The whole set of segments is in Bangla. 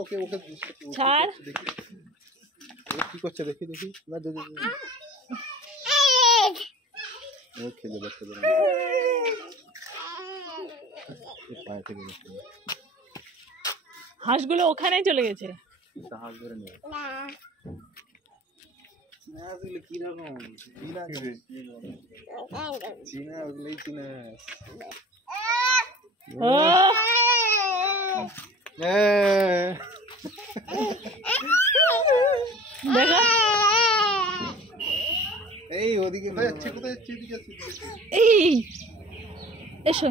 ওকে ওকে কি করছে দেখি দেখি না খেলে দেখতে হাঁসগুলো ওখানেই চলে গেছে। হাঁস ধরে নেবে কিরকম চীনা ওগুলোই চীনা দেখা এই ওদিকে কোথায় যাচ্ছে এদিকে যাচ্ছে এই এসো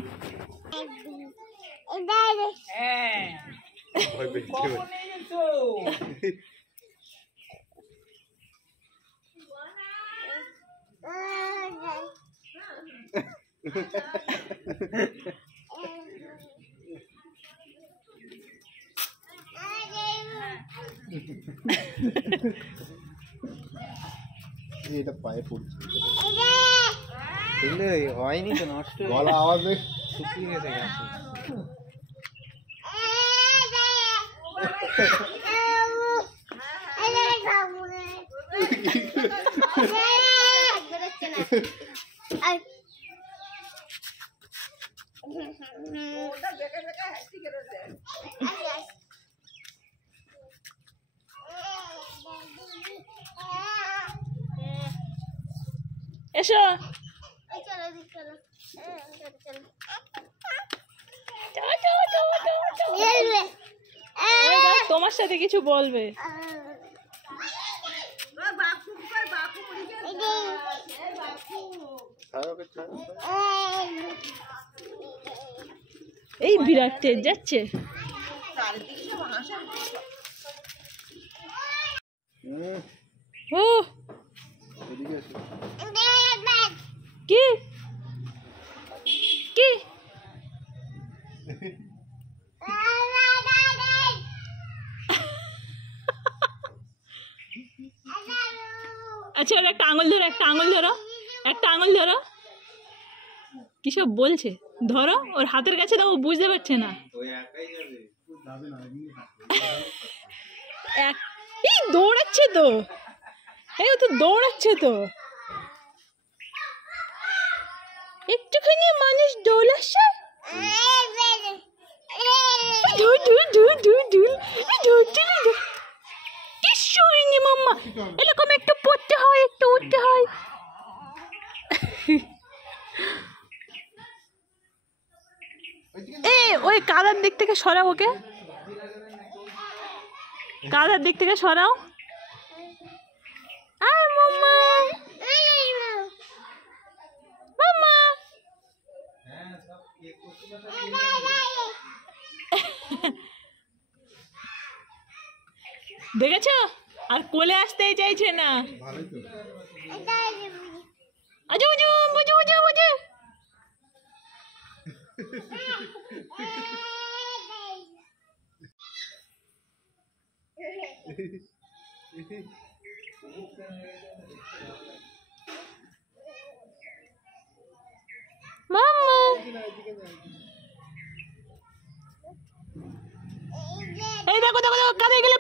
এটা পায়ে পড়ছে হয়নি তো নষ্ট গলা আওয়াজ শুকিয়ে গেছে গাছ এসো তোমার সাথে কিছু বলবে। এই বিরাট তেজ যাচ্ছে ও কি কি আচ্ছা ওর একটা আঙুল ধরো একটা আঙুল ধরো একটা আঙুল ধরো কিসব বলছে ধরো ওর হাতের কাছে তো ও বুঝতে পারছে না এই দৌড়াচ্ছে তো এই তো দৌড়াচ্ছে তো একটুখানি মানুষ দৌড়াচ্ছে মাম্মা এরকম একটু পড়তে হয় একটু উঠতে হয় এ ওই কাদার দিক থেকে সরাও ওকে কাদার দিক থেকে সরাও আয় মাম্মা মাম্মা দেখেছো আর কোলে আসতেই চাইছে না আজু আজু বুঝু বুঝু বুঝু মাম্মা এই দেখো দেখো দেখো কাঁদে গেলে